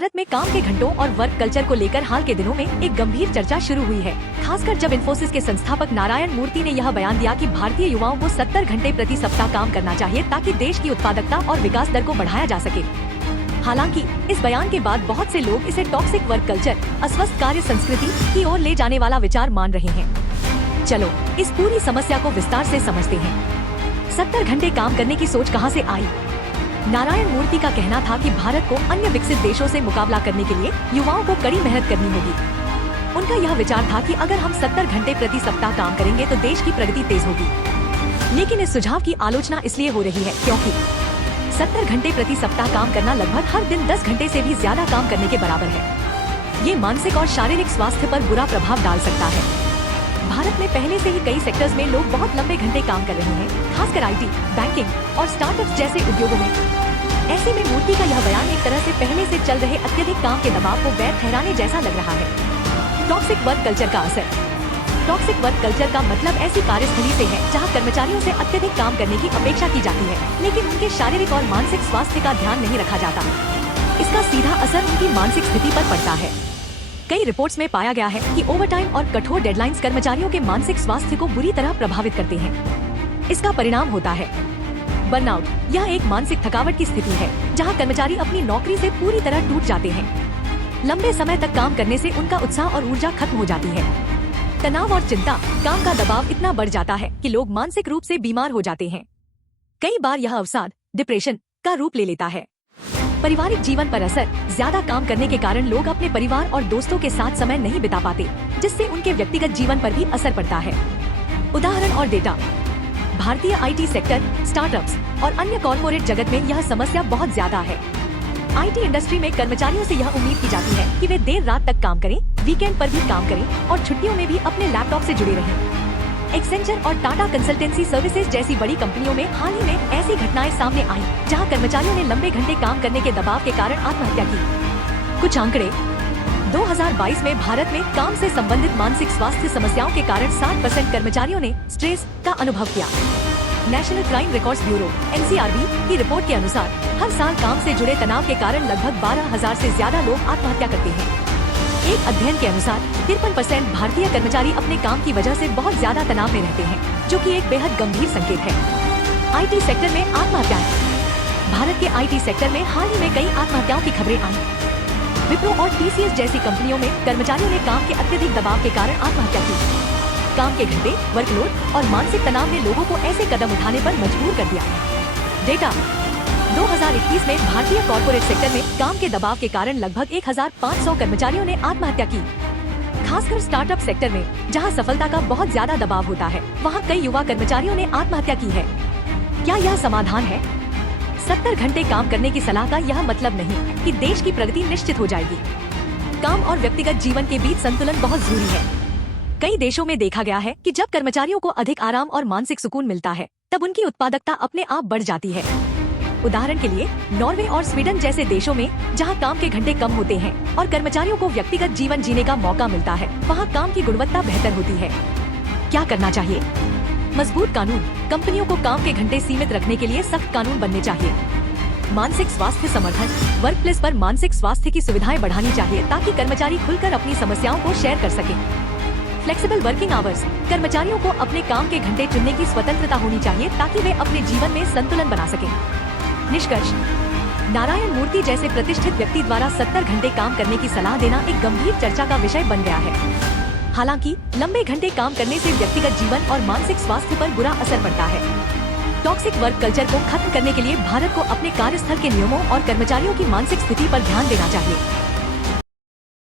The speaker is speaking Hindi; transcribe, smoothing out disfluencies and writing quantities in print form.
भारत में काम के घंटों और वर्क कल्चर को लेकर हाल के दिनों में एक गंभीर चर्चा शुरू हुई है, खासकर जब इन्फोसिस के संस्थापक नारायण मूर्ति ने यह बयान दिया कि भारतीय युवाओं को 70 घंटे प्रति सप्ताह काम करना चाहिए ताकि देश की उत्पादकता और विकास दर को बढ़ाया जा सके। हालांकि इस बयान के बाद बहुत से लोग इसे टॉक्सिक वर्क कल्चर, अस्वस्थ कार्य संस्कृति की ओर ले जाने वाला विचार मान रहे हैं। चलो इस पूरी समस्या को विस्तार से समझते हैं। 70 घंटे काम करने की सोच कहां से आई? नारायण मूर्ति का कहना था कि भारत को अन्य विकसित देशों से मुकाबला करने के लिए युवाओं को कड़ी मेहनत करनी होगी। उनका यह विचार था कि अगर हम 70 घंटे प्रति सप्ताह काम करेंगे तो देश की प्रगति तेज होगी। लेकिन इस सुझाव की आलोचना इसलिए हो रही है क्योंकि 70 घंटे प्रति सप्ताह काम करना लगभग हर दिन 10 घंटे से भी ज्यादा काम करने के बराबर है। ये मानसिक और शारीरिक स्वास्थ्य पर बुरा प्रभाव डाल सकता है। भारत में पहले से ही कई सेक्टर्स में लोग बहुत लंबे घंटे काम कर रहे हैं, खासकर आईटी, बैंकिंग और स्टार्टअप्स जैसे उद्योगों में। ऐसे में मूर्ति का यह बयान एक तरह से पहले से चल रहे अत्यधिक काम के दबाव को वैध ठहराने जैसा लग रहा है। टॉक्सिक वर्क कल्चर का असर। टॉक्सिक वर्क कल्चर का मतलब ऐसी कार्यस्थली से है जहां कर्मचारियों से अत्यधिक काम करने की अपेक्षा की जाती है, लेकिन उनके शारीरिक और मानसिक स्वास्थ्य का ध्यान नहीं रखा जाता। इसका सीधा असर उनकी मानसिक स्थिति पर पड़ता है। कई रिपोर्ट्स में पाया गया है कि ओवरटाइम और कठोर डेडलाइंस कर्मचारियों के मानसिक स्वास्थ्य को बुरी तरह प्रभावित करते हैं। इसका परिणाम होता है बर्नआउट। यह एक मानसिक थकावट की स्थिति है जहां कर्मचारी अपनी नौकरी से पूरी तरह टूट जाते हैं। लंबे समय तक काम करने से उनका उत्साह और ऊर्जा खत्म हो जाती है। तनाव और चिंता, काम का दबाव इतना बढ़ जाता है कि लोग मानसिक रूप से बीमार हो जाते हैं। कई बार यह अवसाद, डिप्रेशन का रूप ले लेता है। पारिवारिक जीवन पर असर। ज्यादा काम करने के कारण लोग अपने परिवार और दोस्तों के साथ समय नहीं बिता पाते, जिससे उनके व्यक्तिगत जीवन पर भी असर पड़ता है। उदाहरण और डेटा। भारतीय आईटी सेक्टर, स्टार्टअप्स और अन्य कॉर्पोरेट जगत में यह समस्या बहुत ज्यादा है। आईटी इंडस्ट्री में कर्मचारियों से यह उम्मीद की जाती है कि वे देर रात तक काम करें, वीकेंड पर भी काम करें और छुट्टियों में भी अपने लैपटॉप से जुड़े रहें। एक्सेंचर और टाटा कंसल्टेंसी सर्विसेज जैसी बड़ी कंपनियों में हाल ही में ऐसी घटनाएं सामने आई जहां कर्मचारियों ने लंबे घंटे काम करने के दबाव के कारण आत्महत्या की। कुछ आंकड़े। 2022 में भारत में काम से संबंधित मानसिक स्वास्थ्य समस्याओं के कारण 60% कर्मचारियों ने स्ट्रेस का अनुभव किया। National crime records bureau (NCRB) की रिपोर्ट के अनुसार हर साल काम से जुड़े तनाव के कारण लगभग 12,000 से ज्यादा लोग आत्महत्या करते हैं। एक अध्ययन के अनुसार 53% भारतीय कर्मचारी अपने काम की वजह से बहुत ज्यादा तनाव में रहते हैं, जो कि एक बेहद गंभीर संकेत है। आईटी सेक्टर में आत्महत्याएं। भारत के आईटी सेक्टर में हाल ही में कई आत्महत्याओं की खबरें आई। विप्रो और TCS जैसी कंपनियों में कर्मचारियों ने काम के अत्यधिक दबाव के कारण आत्महत्या की। काम के घंटे, वर्कलोड और मानसिक तनाव ने लोगों को ऐसे कदम उठाने पर मजबूर कर दिया। डेटा। 2021 में भारतीय कॉर्पोरेट सेक्टर में काम के दबाव के कारण लगभग 1,500 कर्मचारियों ने आत्महत्या की। खासकर स्टार्टअप सेक्टर में, जहां सफलता का बहुत ज्यादा दबाव होता है, वहां कई युवा कर्मचारियों ने आत्महत्या की है। क्या यह समाधान है? 70 घंटे काम करने की सलाह का यह मतलब नहीं कि देश की प्रगति निश्चित हो जाएगी। काम और व्यक्तिगत जीवन के बीच संतुलन बहुत जरूरी है। कई देशों में देखा गया है कि जब कर्मचारियों को अधिक आराम और मानसिक सुकून मिलता है, तब उनकी उत्पादकता अपने आप बढ़ जाती है। उदाहरण के लिए नॉर्वे और स्वीडन जैसे देशों में, जहां काम के घंटे कम होते हैं और कर्मचारियों को व्यक्तिगत जीवन जीने का मौका मिलता है, वहां काम की गुणवत्ता बेहतर होती है। क्या करना चाहिए? मजबूत कानून। कंपनियों को काम के घंटे सीमित रखने के लिए सख्त कानून बनने चाहिए। मानसिक स्वास्थ्य समर्थन। वर्कप्लेस पर मानसिक स्वास्थ्य की सुविधाएं बढ़ानी चाहिए ताकि कर्मचारी खुलकर अपनी समस्याओं को शेयर कर सके। Flexible working hours. कर्मचारियों को अपने काम के घंटे चुनने की स्वतंत्रता होनी चाहिए ताकि वे अपने जीवन में संतुलन बना सकें। निष्कर्ष। नारायण मूर्ति जैसे प्रतिष्ठित व्यक्ति द्वारा 70 घंटे काम करने की सलाह देना एक गंभीर चर्चा का विषय बन गया है। हालांकि लंबे घंटे काम करने से व्यक्तिगत जीवन और मानसिक स्वास्थ्य पर बुरा असर पड़ता है। टॉक्सिक वर्क कल्चर को खत्म करने के लिए भारत को अपने कार्यस्थल के नियमों और कर्मचारियों की मानसिक स्थिति पर ध्यान देना चाहिए।